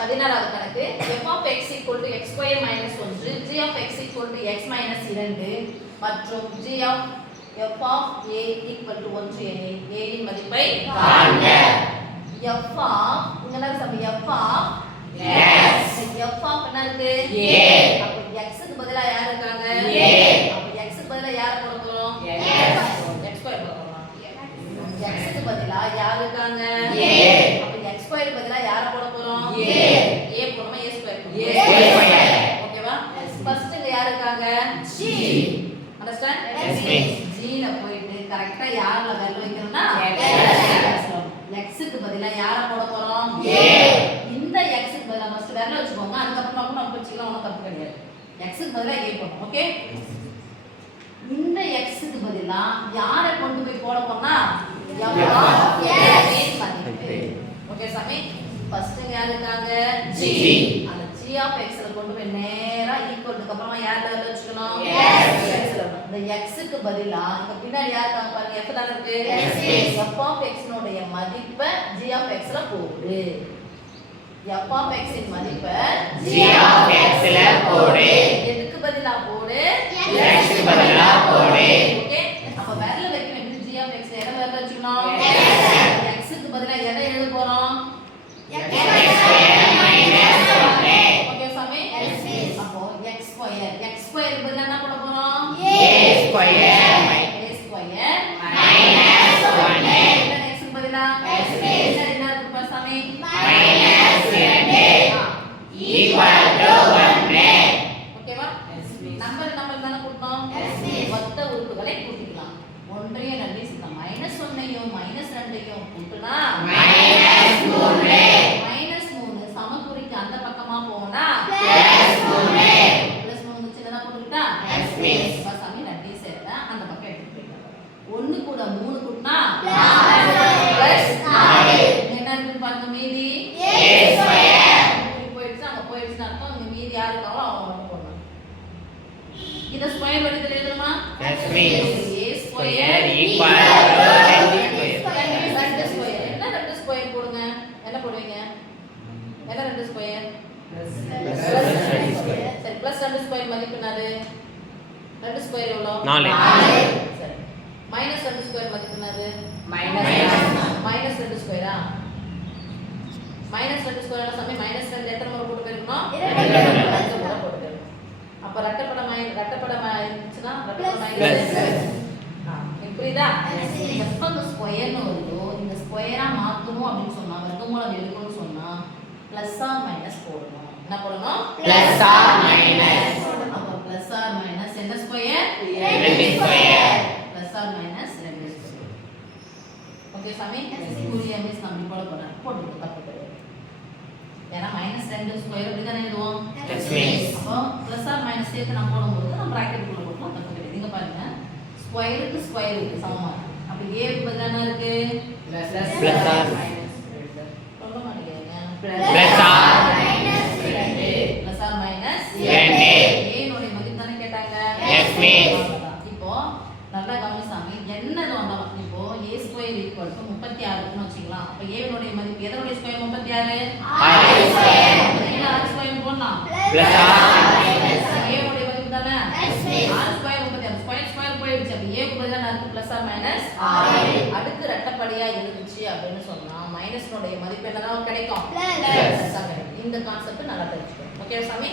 16வது கணக்கு f of x equal to x square minus 1 g of x equal to x minus 2 மற்றும் g of f of a equal to 1 எனில் a இன் மதிப்பை காண்க. f of இங்கலாம் சம f of x f of என்ன இருக்கு a. அப்ப x க்கு பதிலா யார் இருக்காங்க a. அப்ப x க்கு பதிலா யார் போட போறோம் x ஸ்கொயர் போட போறோம். x க்கு பதிலா யார் இருக்காங்க a. அப்ப x ஸ்கொயர் பதிலா யார போட போறோம் a போடுமா a ஸ்கொயர் ஓகேவா. ஃபர்ஸ்ட் இங்க யார் இருக்காங்க g. அண்டர்ஸ்டாண்ட் g ல போயிட்டு கரெக்ட்டா யார்ல வேல்யூ வைக்கணும்னா x க்கு பதிலா யார போட போறோம் a. இந்த x க்கு பதிலா ஃபர்ஸ்ட் வேல்யூ வச்சுக்கோங்க, அதுக்கு அப்புறம் நம்ம வச்சுக்கலாம், ஒண்ணும் தப்பு கிடையாது. x க்கு பதிலா a போடணும். ஓகே. இந்த x க்கு பதிலா யார கொண்டு போய் போட போறோம்னா f மதிப்பு. ஓகே சாமி. ஃபர்ஸ்ட் யார் இருக்காங்க g. அந்த g of x ல கொண்டு போய் நேரா ஈக்குவல் க்கு அப்புறமா யார் வேல்யூ வச்சுக்கணும் x ல. இந்த x க்கு பதிலா இங்க பின்னாடி யார் இருக்காங்க பாருங்க f தான இருக்கு. f of x னுடைய மதிப்பை g of x ல போடு. f of x இன் மதிப்பை g of x ல போடு. எதுக்கு பதிலா போடு x க்கு பதிலா போடு. ஓகே. அப்ப வேல்யூ வைக்கணும் எப்படி g of x ல எதை வேல்யூ வச்சுக்கணும் x க்கு பதிலா எதை எழுத போறோம் x ஸ்கொயர் மைனஸ் 1. ஓகே சாமி. அப்போ x ஸ்கொயர் க்கு பதிலா என்ன போட போறோம் a ஸ்கொயர் மைனஸ் 1. என்ன x க்கு பதிலா என்ன இருக்கு சாமி மைனஸ் 2 ஈக்குவல் டு 1. ஓகேவா. நம்பர் தான கூட்டணும், மொத்த உறுப்புகளை கூட்டிக்கலாம். ஒன்றையும் ரெண்டையும் சேர்த்தா -1 ஐயும் -2ஐயும் கூட்டினா -3 சமக்குறிக்கு அந்த பக்கமா போனா +3 சின்னதா போட்டுக்கிட்டா சாமி ரெண்டையும் சேர்த்தா அந்த பக்கம் எடுத்து போயிடலாம். 1 கூட 3 கூட்டினா +4. என்ன இருக்கு பாருங்க மீதி a ஸ்கொயர். போயிடுச்சு அங்க போயிடுச்சுன்னு அர்த்தம். இங்க மீதி யாரு இருக்காங்களோ அவங்க மட்டும் போடணும். இத ஸ்கொயர் வடிவத்துல எழுதணுமா a square equal to 2 square. என்ன 2 ஸ்கொயர் போடுங்க, என்ன போடுவீங்க என்ன 2 ஸ்கொயர் சரி +2 ஸ்கொயர் மதிப்பு என்னது 2 ஸ்கொயர் எவ்வளவு 4. சரி -2 ஸ்கொயர் மதிப்பு என்னது -2 ஸ்கொயரா -2 ஸ்கொயர் சமய -2 எத்தனை முறை போட்டு போயிருக்கணும் 2 முறை போட்டு போயிருக்கணும். அப்ப ரெட்டப்படமா இருந்துச்சுன்னா ரெட்டப்பட மைனஸ் புரியுதா. எப்ப ஸ்கொயர்னு வருதோ இந்த ஸ்கொயரா மாத்தணும் அப்படின்னு சொன்னா வர்க்கமூலம் எடுக்கணும்னு சொன்னா பிளஸ் ஆர் மைனஸ் போடணும். என்ன போடணும் பிளஸ் ஆர் மைனஸ். அப்ப பிளஸ் ஆர் மைனஸ் என்ன square 2 square plus or minus 2 square. Okay சாமி. புரிய மிஸ் நம்ம போட போறோம் போட்டு தப்பு கிடையாது. ஏன்னா -2 ஸ்கொயர் இப்படி தானே எழுதுவோம். அப்போ பிளஸ் ஆர் மைனஸ் சேர்த்து நம்ம போடும்போது நம்ம பிராக்கெட் குள்ள போடலாம், தப்பு கிடையாது. இங்க பாருங்க ஸ்கொயருக்கு சமமா இருக்கு. அப்ப a க்கு பதிலா என்ன இருக்கு பிளஸ் ஆர் மைனஸ் 2. சொல்ல மாட்டீங்க plus or minus 2 plus or minus 2. a னுடைய மதிப்பு தானே கேட்டாங்க எஸ் மிஸ். இப்போ நல்லா கவனிச்சாங்க என்னது வந்தாலும் இப்போ a ஸ்கொயர் ஈக்குவல் டு 36 ன்னு வச்சுக்கலாம். அப்ப a னுடைய மதிப்பு எதனுடைய ஸ்கொயர் 36 r ஸ்கொயர். என்ன r ஸ்கொயர் போடலாம் பிளஸ் ஆர் மைனஸ் a னுடைய மதிப்பு தானே yes miss. r square 36 square போயிடுச்சு. அப்ப a க்கு பதிலா நான் பிளஸ் ஆர் மைனஸ் r அடுக்கு ரெட்டப்படியா இருந்துச்சு அப்படின்னு சொன்னா மைனஸ் னுடைய மதிப்பு என்னதான் கிடைக்கும் பிளஸ். இந்த கான்செப்ட் நல்லா தெரிஞ்சுக்கணும். ஓகே சாமி.